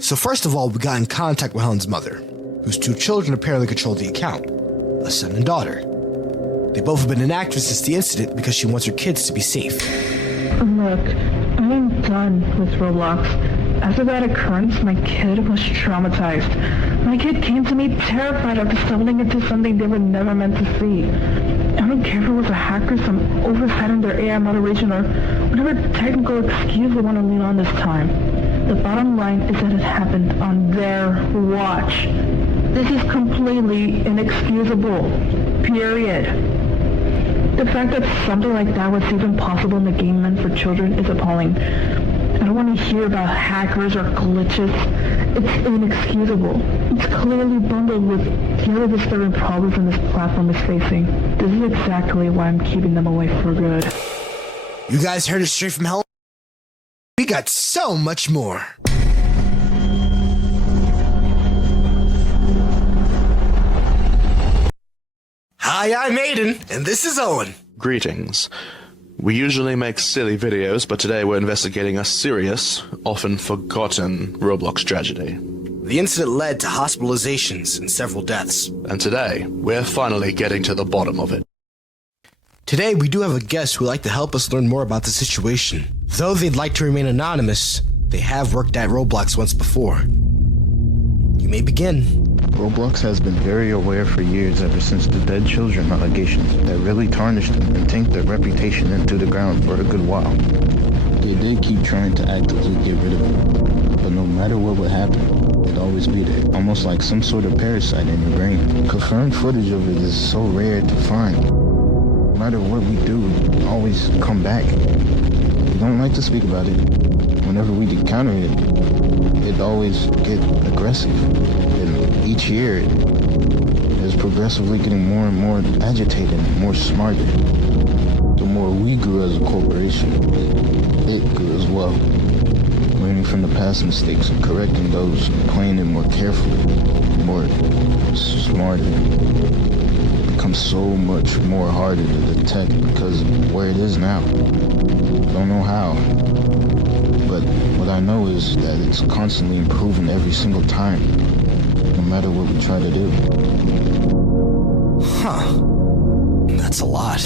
So first of all, we got in contact with Helen's mother, whose two children apparently control the account, a son and daughter. They both have been inactive since the incident because she wants her kids to be safe. Look, I am done with Roblox. After that occurrence, my kid was traumatized. My kid came to me terrified after stumbling into something they were never meant to see. I don't care if it was a hacker, some oversight in their AI moderation, or whatever technical excuse they want to lean on this time. The bottom line is that it happened on their watch. This is completely inexcusable. Period. The fact that something like that was even possible in the game meant for children is appalling. I don't want to hear about hackers or glitches. It's inexcusable. It's clearly bundled with the other disturbing problems this platform is facing. This is exactly why I'm keeping them away for good. You guys heard it straight from Helen? We got so much more. Hi, I'm Aiden, and this is Owen. Greetings. We usually make silly videos, but today we're investigating a serious, often forgotten Roblox tragedy. The incident led to hospitalizations and several deaths. And today, we're finally getting to the bottom of it. Today, we do have a guest who would like to help us learn more about the situation. Though they'd like to remain anonymous, they have worked at Roblox once before. You may begin. Roblox has been very aware for years ever since the dead children allegations that really tarnished them and tanked their reputation into the ground for a good while. They did keep trying to actively get rid of it, but no matter what would happen, it'd always be there, almost like some sort of parasite in your brain. Confirmed footage of it is so rare to find. No matter what we do, it always come back. We don't like to speak about it. Whenever we encounter it, it always get aggressive. And each year, it's progressively getting more and more agitated and more smarter. The more we grew as a corporation, it grew as well. Learning from the past mistakes and correcting those, and playing it more carefully, more smarter. It becomes so much more harder to detect because of where it is now. Don't know how. But what I know is that it's constantly improving every single time, no matter what we try to do. Huh. That's a lot.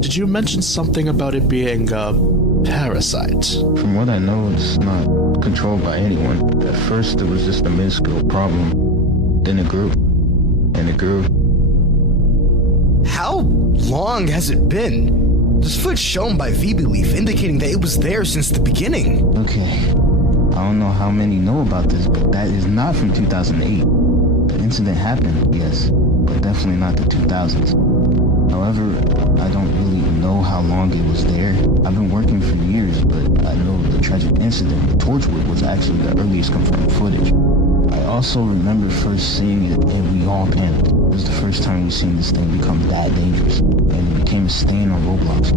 Did you mention something about it being a parasite? From what I know, it's not controlled by anyone. At first, it was just a minuscule problem. Then it grew. And it grew. How long has it been? There's footage shown by VBelief indicating that it was there since the beginning. Okay. I don't know how many know about this, but that is not from 2008. The incident happened, yes, but definitely not the 2000s. However, I don't really know how long it was there. I've been working for years, but I know the tragic incident with Torchwood was actually the earliest confirmed footage. I also remember first seeing it and we all panicked. It was the first time we've seen this thing become that dangerous, and it became a stain on Roblox.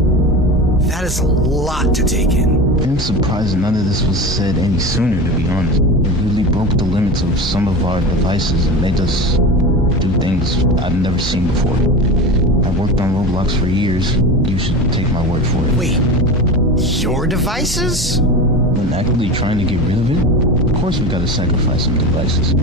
That is a lot to take in. I'm surprised none of this was said any sooner, to be honest. It really broke the limits of some of our devices and made us do things I've never seen before. I've worked on Roblox for years. You should take my word for it. Wait, your devices? When actively trying to get rid of it, of course we gotta sacrifice some devices.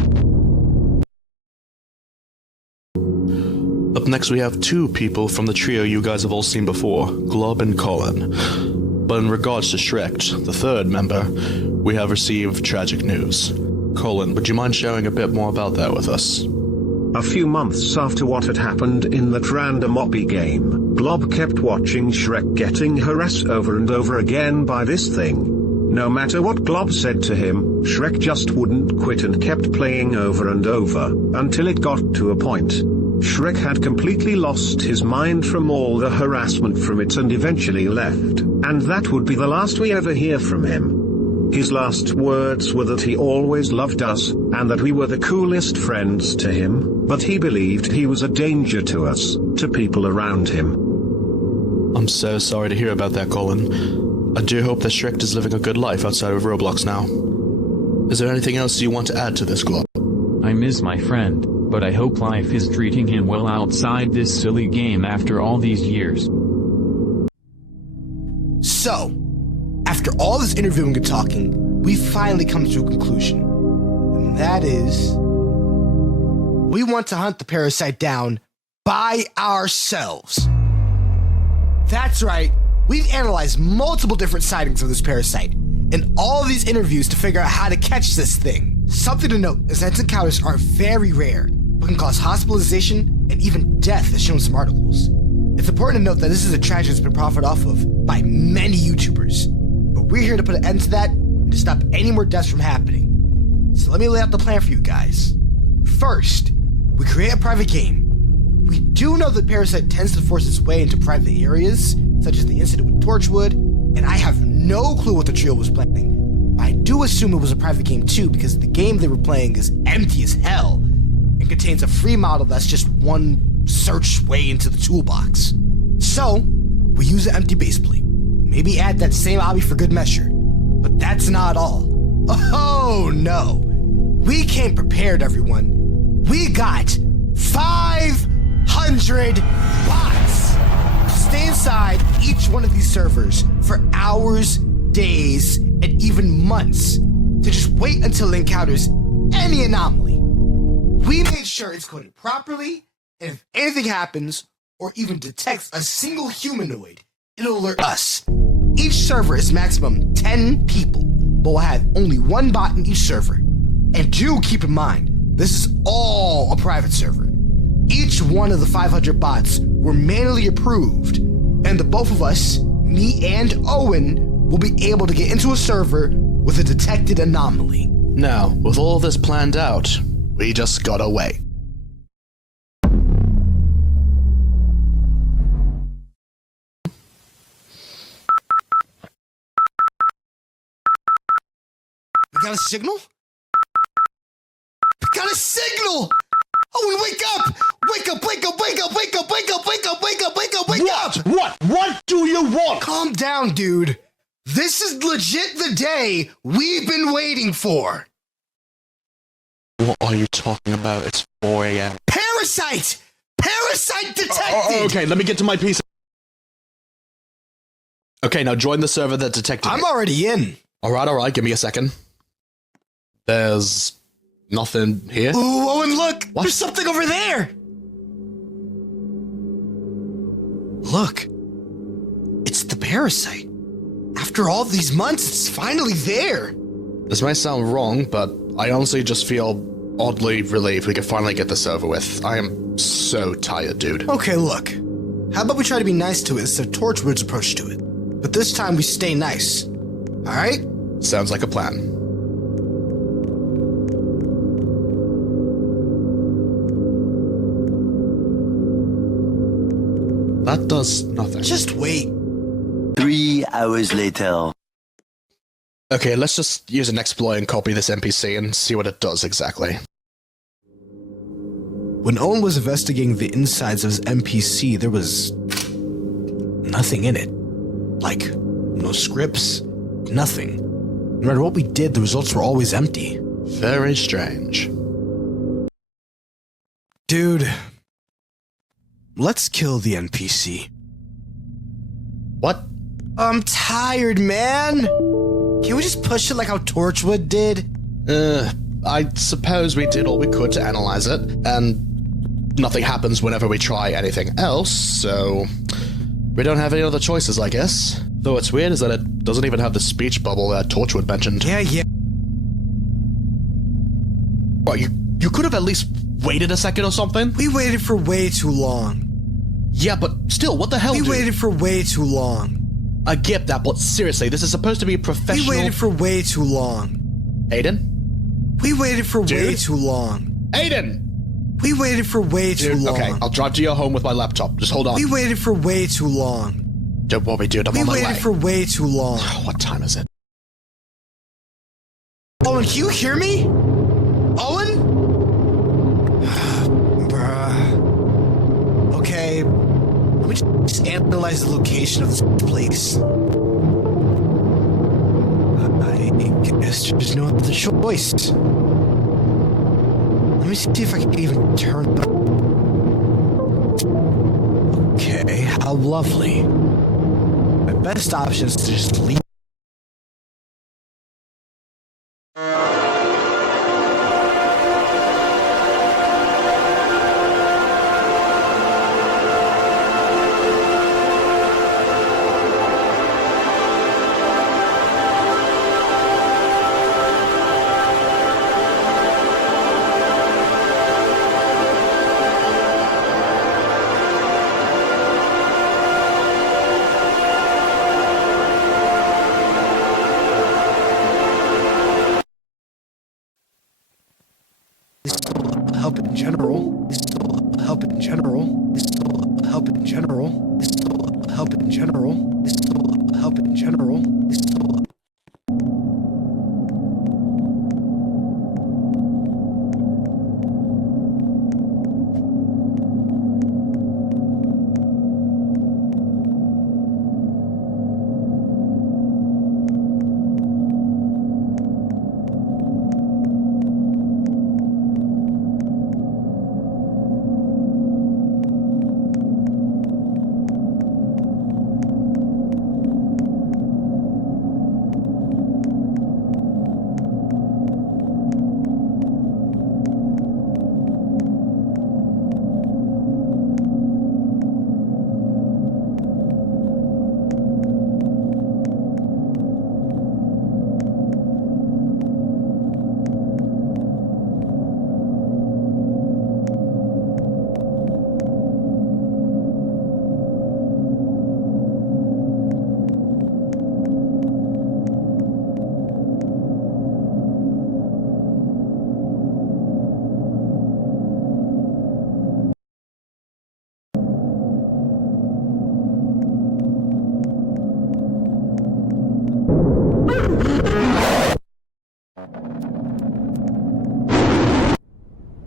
Up next we have two people from the trio you guys have all seen before, Glob and Colin. But in regards to Shrek, the third member, we have received tragic news. Colin, would you mind sharing a bit more about that with us? A few months after what had happened in that random obby game, Glob kept watching Shrek getting harassed over and over again by this thing. No matter what Glob said to him, Shrek just wouldn't quit and kept playing over and over, until it got to a point. Shrek had completely lost his mind from all the harassment from it and eventually left, and that would be the last we ever hear from him. His last words were that he always loved us, and that we were the coolest friends to him, but he believed he was a danger to us, to people around him. I'm so sorry to hear about that, Colin. I do hope that Shrek is living a good life outside of Roblox now. Is there anything else you want to add to this, Glob? I miss my friend, but I hope life is treating him well outside this silly game after all these years. So, after all this interviewing and talking, we've finally come to a conclusion. And that is, we want to hunt the parasite down by ourselves. That's right. We've analyzed multiple different sightings of this parasite and all these interviews to figure out how to catch this thing. Something to note is that its encounters are very rare, but can cause hospitalization and even death, as shown in some articles. It's important to note that this is a tragedy that's been profited off of by many YouTubers, but we're here to put an end to that and to stop any more deaths from happening. So let me lay out the plan for you guys. First, we create a private game. We do know that Parasite tends to force its way into private areas, such as the incident with Torchwood, and I have no clue what the trio was planning. I do assume it was a private game too, because the game they were playing is empty as hell and contains a free model that's just one search way into the toolbox. So, we use an empty base plate. Maybe add that same obby for good measure. But that's not all. Oh no! We came prepared, everyone. We got 500 bots to stay inside each one of these servers for hours, days, and even months to just wait until it encounters any anomaly. We made sure it's coded properly, and if anything happens or even detects a single humanoid, it'll alert us. Each server is maximum 10 people, but we'll have only one bot in each server. And do keep in mind, this is all a private server. Each one of the 500 bots were manually approved, and the both of us, me and Owen, will be able to get into a server with a detected anomaly. Now, with all this planned out, we just gotta wait. We got a signal? We got a signal! Owen, wake up! Wake up, wake up, wake up, wake up, wake up, wake up, wake up, wake up, wake up! What do you want? Calm down, dude. This is legit the day we've been waiting for. What are you talking about? It's 4 a.m. Parasite! Parasite detected! Okay, let me get to my piece. Okay, now join the server that detected I'm it. already in. Alright, give me a second. There's nothing here. Ooh, Owen, look! What? There's something over there! Look. It's the parasite. After all these months, it's finally there. This may sound wrong, but I honestly just feel oddly relieved we can finally get this over with. I am so tired, dude. Okay, look. How about we try to be nice to it instead of Torchwood's approach to it? But this time we stay nice. Alright? Sounds like a plan. That does nothing. Just wait. 3 hours later. Okay, let's just use an exploit and copy this NPC and see what it does exactly. When Owen was investigating the insides of his NPC, there was nothing in it. Like, no scripts, nothing. No matter what we did, the results were always empty. Very strange. Dude, let's kill the NPC. What? I'm tired, man. Can we just push it like how Torchwood did? I suppose we did all we could to analyze it, and nothing happens whenever we try anything else, so we don't have any other choices, I guess. Though what's weird is that it doesn't even have the speech bubble that Torchwood mentioned. Yeah. Well, you could have at least waited a second or something? We waited for way too long. Yeah, but still, what the hell, We dude? waited for way too long. I get that, but seriously, this is supposed to be professional. We waited for way too long. Aiden? We waited for way Dude. too long. Aiden! We waited for way too Dude, long. okay, I'll drive to your home with my laptop. Just hold on. We waited for way too long. Don't worry, dude, I'm We on my way. waited for way too long. What time is it? Owen, can you hear me? Owen? Bruh. Okay, let me just analyze the location of this place. I guess there's no other choice. Let me see if I can even turn it. Okay, how lovely. My best option is to just leave. help in general. Help in general. Help in general. Help in general. Help in general.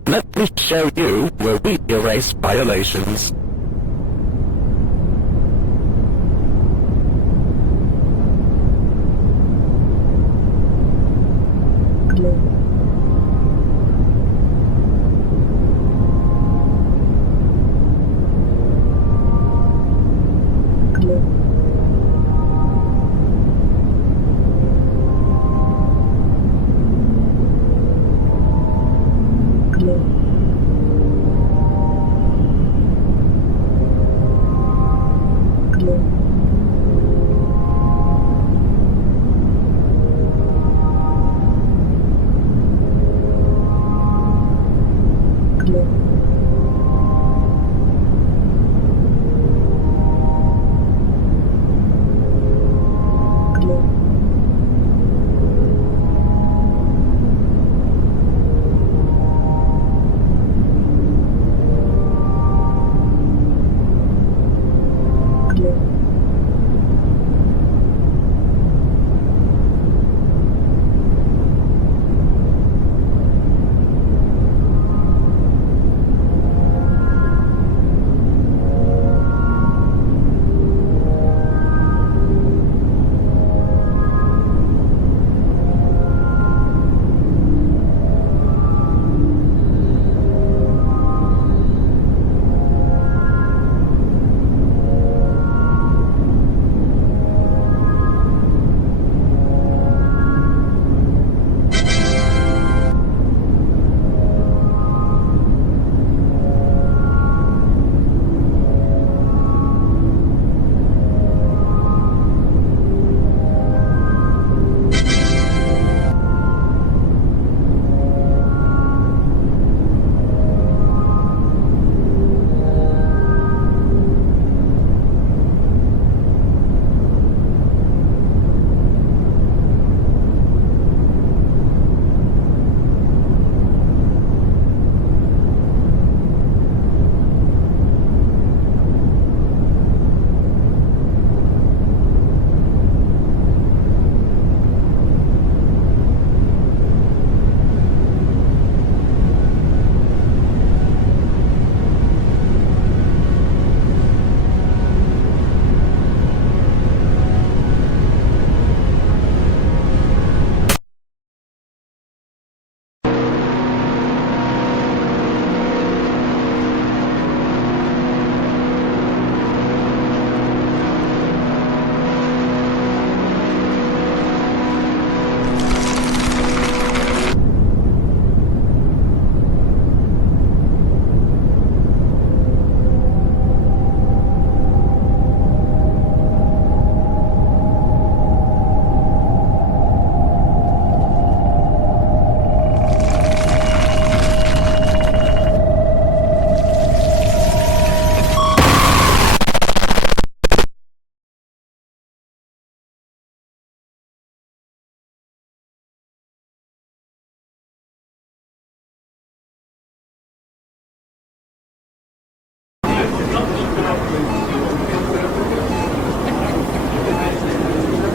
Let me show you where we erase violations.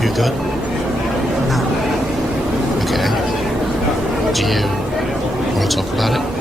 You good? No. Okay. Do you want to talk about it?